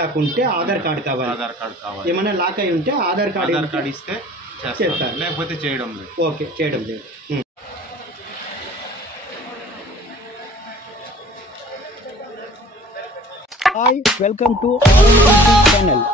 unlock ఉంటే Aadhaar card కావాలి ఏమైనా లాక్ అయి ఉంటే ఆధార్ కార్డు ఇస్తే చేస్తారు లేకపోతే చేయడం లేదు ఓకే చేయడం లేదు హాయ్ వెల్కమ్ టు ఛానల్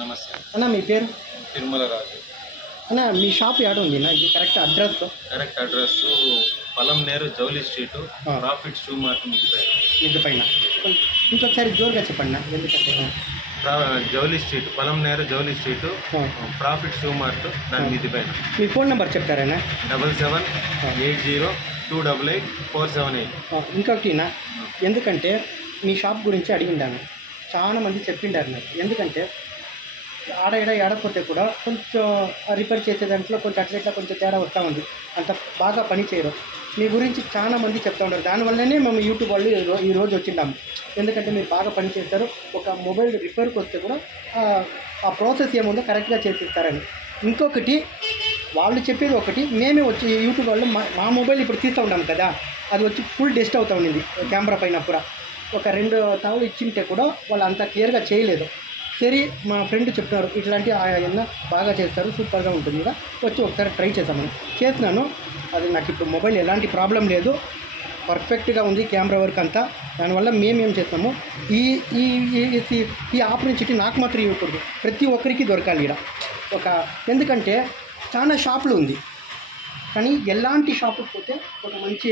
నమస్తే అన్న మీ పేరు తిరుమల రాజు అన్న మీ షాప్ యాడ్ ఉంది నా ఇది correct address Palamaneru Jouli street profit shoe mart మిద్ది పైన ఇంకొకసారి జోరుగా చెప్పండి ఎందుకంటే Jouli street Palamaneru Jouli street profit shoe mart దాని మిద్ది పైన మీ ఫోన్ నెంబర్ చెప్తారా 7780288478 ఇంకొకటినా ఎందుకంటే మీ షాప్ గురించి అడిగిండాను చాలా మంది చెప్పిండారు నాకు ఎందుకంటే ఆడపోతే కూడా కొంచెం రిపేర్ చేసే దాంట్లో కొంచెం అట్లా కొంచెం తేడా వస్తూ ఉంది అంత బాగా పని చేయరు మీ గురించి చాలా మంది చెప్తూ ఉంటారు దానివల్లనే మేము యూట్యూబ్ వాళ్ళు ఈరోజు వచ్చిండాము ఎందుకంటే మీరు బాగా పని చేస్తారు ఒక మొబైల్ రిపేర్కి వస్తే కూడా ఆ ప్రాసెస్ ఏముందో కరెక్ట్గా చేసిస్తారని ఇంకొకటి వాళ్ళు చెప్పేది ఒకటి మేమే వచ్చి యూట్యూబ్ వాళ్ళు మా మొబైల్ ఇప్పుడు తీస్తూ ఉంటాం కదా అది వచ్చి ఫుల్ డస్ట్ అవుతూ ఉండింది కెమెరా పైన కూడా ఒక 2 తవలు ఇచ్చింటే కూడా వాళ్ళు అంత క్లియర్గా చేయలేదు సరే మా ఫ్రెండ్ చెప్తున్నారు ఇట్లాంటి ఆయన బాగా చేస్తారు సూపర్గా ఉంటుంది కదా వచ్చి ఒకసారి ట్రై చేద్దామని చేసినాను అది నాకు ఇప్పుడు మొబైల్ ఎలాంటి ప్రాబ్లం లేదు పర్ఫెక్ట్గా ఉంది కెమెరా వర్క్ అంతా దానివల్ల మేమేం చేస్తాము ఈ ఆపర్చునిటీ నాకు మాత్రం ఇవ్వకూడదు ప్రతి ఒక్కరికి దొరకాలి ఇక్కడ ఎందుకంటే చాలా షాపులు ఉంది కానీ ఎలాంటి షాపుకి పోతే ఒక మంచి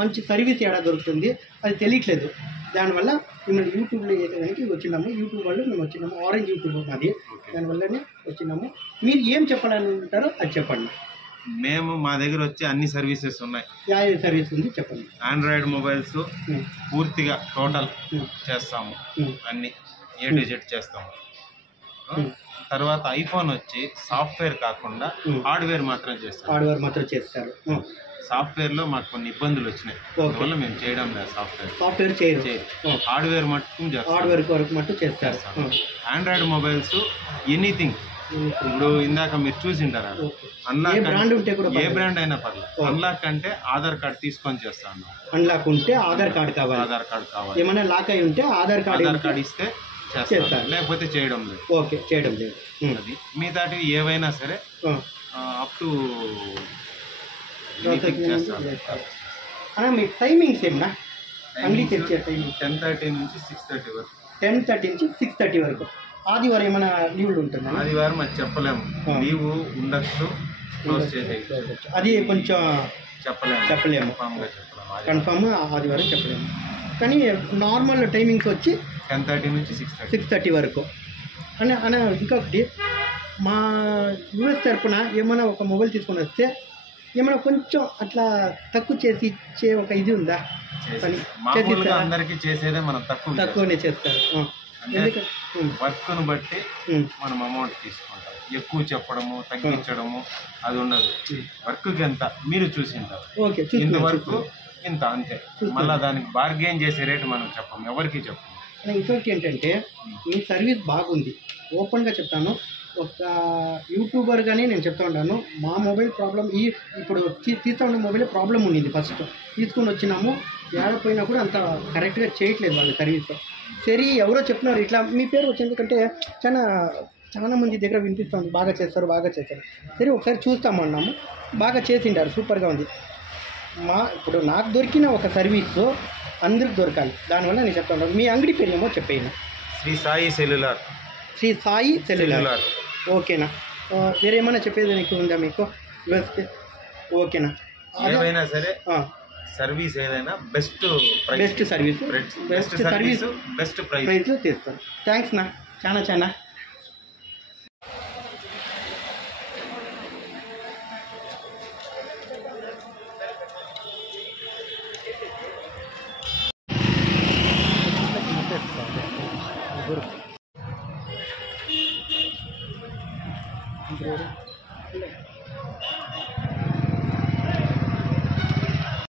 మంచి సర్వీస్ ఏడా దొరుకుతుంది అది తెలియట్లేదు దానివల్ల మిమ్మల్ని యూట్యూబ్లో చేసేదానికి వచ్చినాము యూట్యూబ్ వాళ్ళు మేము వచ్చినాము ఆరెంజ్ యూట్యూబ్ అది దానివల్లనే వచ్చినాము మీరు ఏం చెప్పాలంటారో అది చెప్పండి మేము మా దగ్గర వచ్చి అన్ని సర్వీసెస్ ఉన్నాయి సర్వీస్ ఉంది చెప్పండి ఆండ్రాయిడ్ మొబైల్స్ పూర్తిగా టోటల్ చేస్తాము అన్ని A to Z చేస్తాము తర్వాత ఐఫోన్ వచ్చి సాఫ్ట్వేర్ కాకుండా హార్డ్వేర్ మాత్రం చేస్తారు సాఫ్ట్వేర్ లో మాకు కొన్ని ఇబ్బందులు వచ్చినాయి అందువల్ల మేము చేయడం లేదు సాఫ్ట్వేర్ చేయరు హార్డ్వేర్ మట్టుకు చేస్తారు ఆండ్రాయిడ్ మొబైల్స్ ఎనీథింగ్ ఇప్పుడు ఇందాక మీరు చూసింటారా అన్లాక్ ఏ బ్రాండ్ అయినా పర్లేదు అన్లాక్ అంటే ఆధార్ కార్డ్ తీసుకొని చేస్తాను అన్లాక్ ఉంటే ఆధార్ కార్డ్ కావాలి ఏమైనా లాక్ అయి ఉంటే ఆధార్ కార్డ్ ఇస్తే చేస్తారు లేకపోతే చేయడం లేదు ఓకే చేయడం లేదు అది మిగతాటి ఏవైనా సరే అప్ టు మీ టైమింగ్స్ ఏమన్నా అంగడి తెచ్చే టైమింగ్ 10:30 నుంచి 6:30 వరకు 10:30 నుంచి 6:30 వరకు ఆదివారం ఏమైనా లీవ్లు ఉంటుందా ఆదివారం అది చెప్పలేము లీవ్ ఉండొచ్చు క్లోజ్ చేసేయచ్చు అది కొంచెం చెప్పలేము కన్ఫామ్ ఆదివారం చెప్పలేము కానీ నార్మల్ టైమింగ్స్ వచ్చి 10:30 నుంచి 6:30 వరకు అన్న ఇంకొకటి మా యూఎస్ తరపున ఏమైనా ఒక మొబైల్ తీసుకొని వస్తే ఏమైనా కొంచెం అట్లా తక్కువ చేసి ఇచ్చే ఒక ఇది ఉందా అందరికీ చేసేదే మనం తక్కువనే చేస్తారు వర్క్ను బట్టి మనం అమౌంట్ తీసుకుంటాం ఎక్కువ చెప్పడము తగ్గించడము అది ఉండదు వర్క్కి ఎంత మీరు చూసింటారు ఇంత వర్క్ ఇంత అంతే మళ్ళీ దానికి బార్గెయిన్ చేసే రేటు మనం చెప్పము ఎవరికి చెప్పము ఇంకొకటి ఏంటంటే మీ సర్వీస్ బాగుంది ఓపెన్గా చెప్తాను ఒక యూట్యూబర్గానే నేను చెప్తా ఉంటాను మా మొబైల్ ప్రాబ్లం ఇప్పుడు తీస్తూ ఉన్న మొబైల్ ప్రాబ్లం ఉండింది ఫస్ట్ తీసుకొని వచ్చినాము ఏడపోయినా కూడా అంత కరెక్ట్గా చేయట్లేదు వాళ్ళ సర్వీస్ సరే ఎవరో చెప్తున్నారు ఇట్లా మీ పేరు వచ్చి ఎందుకంటే చాలా మంది దగ్గర వినిపిస్తుంది బాగా చేస్తారు సరే ఒకసారి చూస్తామన్నాము బాగా చేసిండారు సూపర్గా ఉంది ఇప్పుడు నాకు దొరికిన ఒక సర్వీసు అందరికి దొరకాలి దానివల్ల నేను చెప్తాను మీ అంగడి పేరు ఏమో చెప్పేయండి శ్రీ సాయి సెల్యులార్ ఓకేనా వేరే ఏమైనా చెప్పేది నీకు ఉందా మీకు ఓకేనా ఏమైనా సరే సర్వీస్ ఏదైనా బెస్ట్ సర్వీస్ బెస్ట్ ప్రైస్ తీస్తాను థ్యాంక్స్ నా చాలా ఇప్పుడు